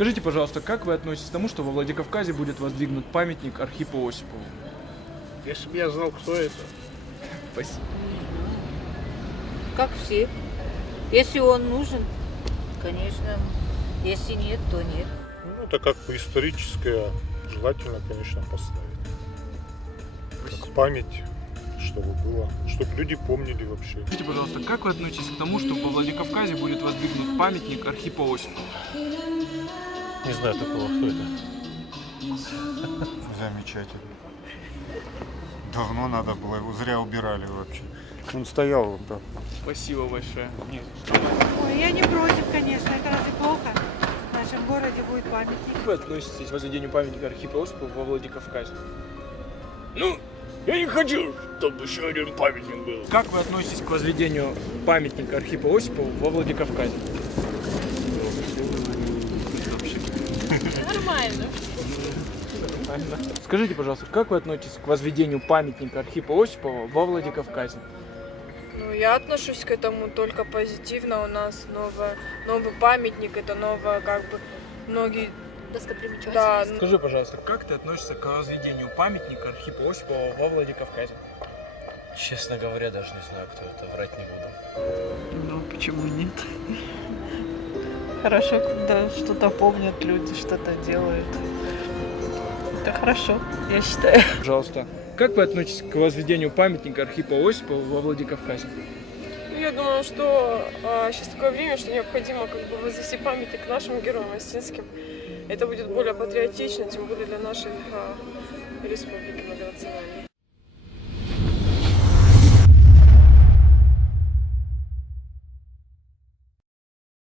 Скажите, пожалуйста, как вы относитесь к тому, что во Владикавказе будет воздвигнут памятник Архипу Осипову? Если бы я знал, кто это. Спасибо. Как все. Если он нужен, конечно. Если нет, то нет. Ну, это как бы историческое, желательно, конечно, поставить. Как память, чтобы было, чтобы люди помнили вообще. Скажите, пожалуйста, как вы относитесь к тому, что во Владикавказе будет воздвигнут памятник Архипу Осипову? Не знаю такого, кто это. Замечательно. Давно надо было, его зря убирали вообще. Он стоял вот там. Спасибо большое. Ой, я не против, конечно, это разве плохо? В нашем городе будет памятник. Как вы относитесь к возведению памятника Архипу Осипову во Владикавказе? Ну, я не хочу, чтобы еще один памятник был. Как вы относитесь к возведению памятника Архипу Осипову во Владикавказе? Нормально. Скажите, пожалуйста, как вы относитесь к возведению памятника Архипу Осипову во Владикавказе? Ну, я отношусь к этому только позитивно. У нас новый памятник, это новое, как бы, многие... Достопримечательность. Да, Скажи, пожалуйста, как ты относишься к возведению памятника Архипу Осипову во Владикавказе? Честно говоря, даже не знаю, кто это, врать не буду. Ну, почему нет? Хорошо, когда что-то помнят люди, что-то делают. Это хорошо, я считаю. Пожалуйста, как вы относитесь к возведению памятника Архипу Осипову во Владикавказе? я думаю, что сейчас такое время, что необходимо как бы возвести памятник нашим героям осетинским. Это будет более патриотично, тем более для нашей республики.